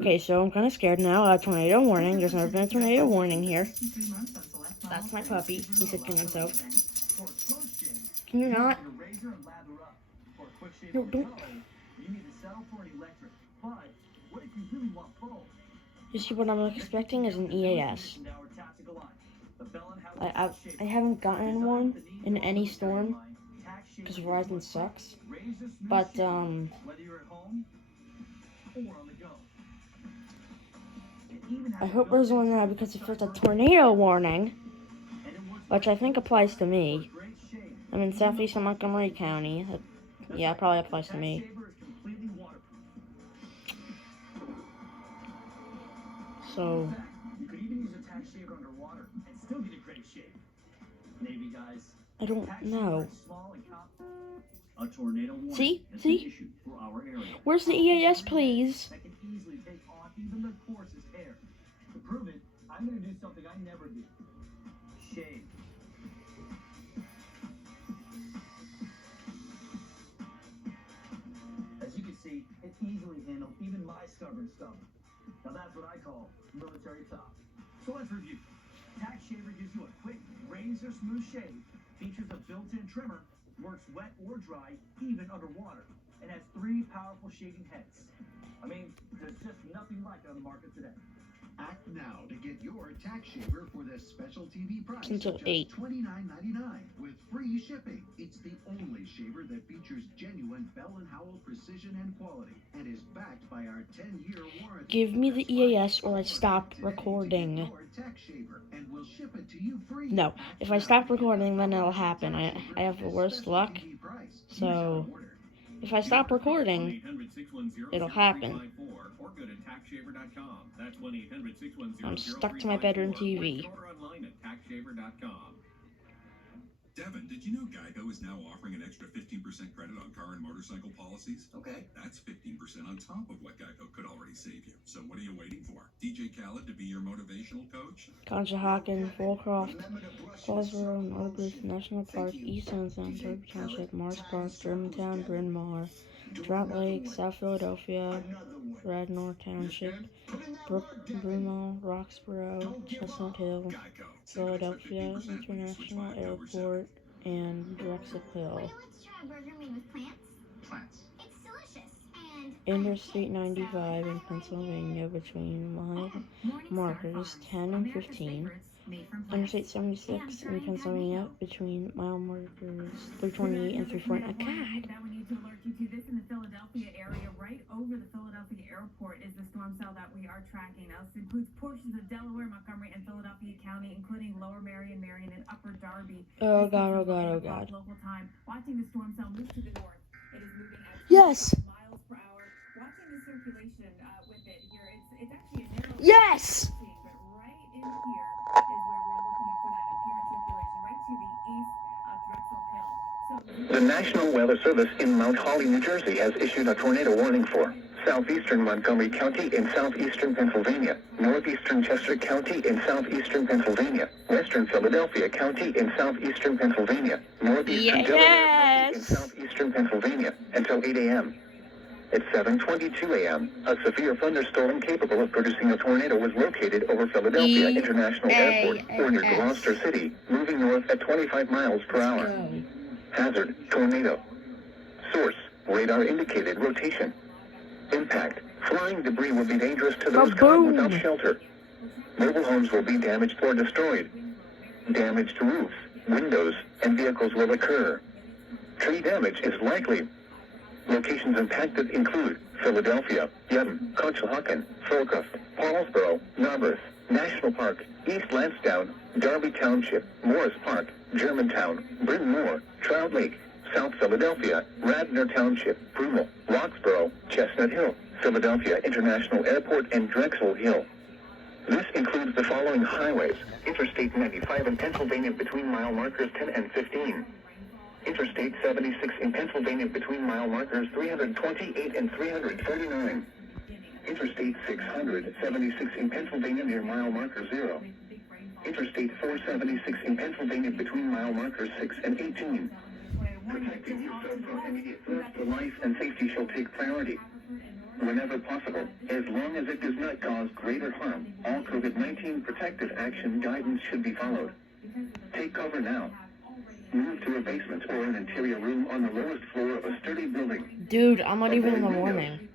Okay, so I'm kind of scared now. Tornado warning. There's never been a tornado warning here. That's my puppy. He's hitching himself. Can you not? No, don't. You see, what I'm expecting is an EAS. I haven't gotten one in any storm because Verizon sucks. But I hope there's one now, because if there's a tornado warning, which I think applies to me, I'm in Southeastern Montgomery County. Yeah, it probably applies to me. So, I don't know. See? Where's the EAS, please? I'm going to do something I never do. Shave. As you can see, it easily handled even my stubborn stomach. Now that's what I call military top. So let's review. Tax Shaver gives you a quick, razor-smooth shave, features a built-in trimmer, works wet or dry, even underwater, and has 3 powerful shaving heads. I mean, there's just nothing like it on the market today. Act now to get your tax shaver for this special TV price until of just $8. $29.99 with free shipping. It's the only shaver that features genuine Bell & Howell precision and quality and is backed by our 10-year warranty. Give me the EAS or I stop recording. No, if I stop recording, then it'll happen. I have the worst luck. So, if I stop recording, it'll happen. I'm stuck to my bedroom TV. Devin, did you know Geico is now offering an extra 15% credit on car and motorcycle policies? Okay. That's 15% on top of what Geico could already save you. So what are you waiting for? DJ Khaled to be your motivational coach? Conshohocken, Fulcroft, Fallsboro, Northbridge National Park, East Sunset, Derby Township, Mars Park, Germantown, Bryn Mawr, Trout Lake, South Philadelphia, Radnor Township, Broomall, Roxborough, Chestnut Hill, Philadelphia International Airport, and Drexel Hill. Let's try a burger made with plants. It's delicious. And Interstate 95 in Pennsylvania between mile markers 10 and 15. Interstate 76 in Pennsylvania between mile markers 328 and 340. God. That we need to alert you to this in the Philadelphia area, right over the Philadelphia airport, is the storm cell that we are tracking. Now, this includes portions of Delaware, Montgomery, and Philadelphia County, including Lower Marion, and Upper Darby. Oh God, oh God, oh God. Local time. Watching the storm cell move to the north. It is moving at Yes! miles per hour. Watching the circulation with it here, it's actually a narrow. Yes! But right in here is where we're looking for that apparent circulation, right to the east of Drexel Hill. The National Weather Service in Mount Holly, New Jersey has issued a tornado warning for southeastern Montgomery County in southeastern Pennsylvania, northeastern Chester County in southeastern Pennsylvania, western Philadelphia County in southeastern Pennsylvania, northeastern Delaware County in southeastern Pennsylvania until 8 a.m. At 7:22 a.m., a severe thunderstorm capable of producing a tornado was located over Philadelphia International Airport or near Gloucester City, moving north at 25 miles per hour. Hazard, tornado. Source, radar indicated rotation. Impact, flying debris will be dangerous to those caught without shelter. Mobile homes will be damaged or destroyed. Damage to roofs, windows, and vehicles will occur. Tree damage is likely. Locations impacted include Philadelphia, Yedden, Conshohocken, Fulcroft, Paulsboro, Narberth, National Park, East Lansdowne, Darby Township, Morris Park, Germantown, Bryn Mawr, Trout Lake, South Philadelphia, Radnor Township, Broomall, Roxborough, Chestnut Hill, Philadelphia International Airport, and Drexel Hill. This includes the following highways: Interstate 95 in Pennsylvania between mile markers 10 and 15. Interstate 76 in Pennsylvania between mile markers 328 and 339. Interstate 676 in Pennsylvania near mile marker 0. Interstate 476 in Pennsylvania between mile markers 6 and 18. Protecting yourself from immediate threats to life and safety shall take priority. whenever possible, as long as it does not cause greater harm. All COVID-19 protective action guidance should be followed. Take cover now. Move to a basement or an interior room on the lowest floor of a sturdy building. Dude, I'm not even in the warning.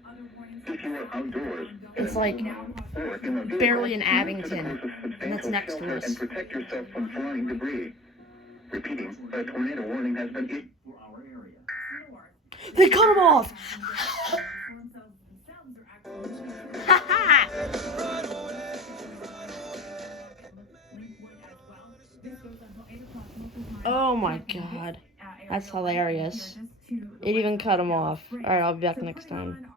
If you are outdoors, It's like or in a vehicle, barely in move to the Abington, closest and that's substantial next to shelter us. and protect yourself from flying debris. Repeating, a tornado warning has been issued. For our area. They cut him off! Oh my god. That's hilarious. It even cut him off. Alright, I'll be back next time.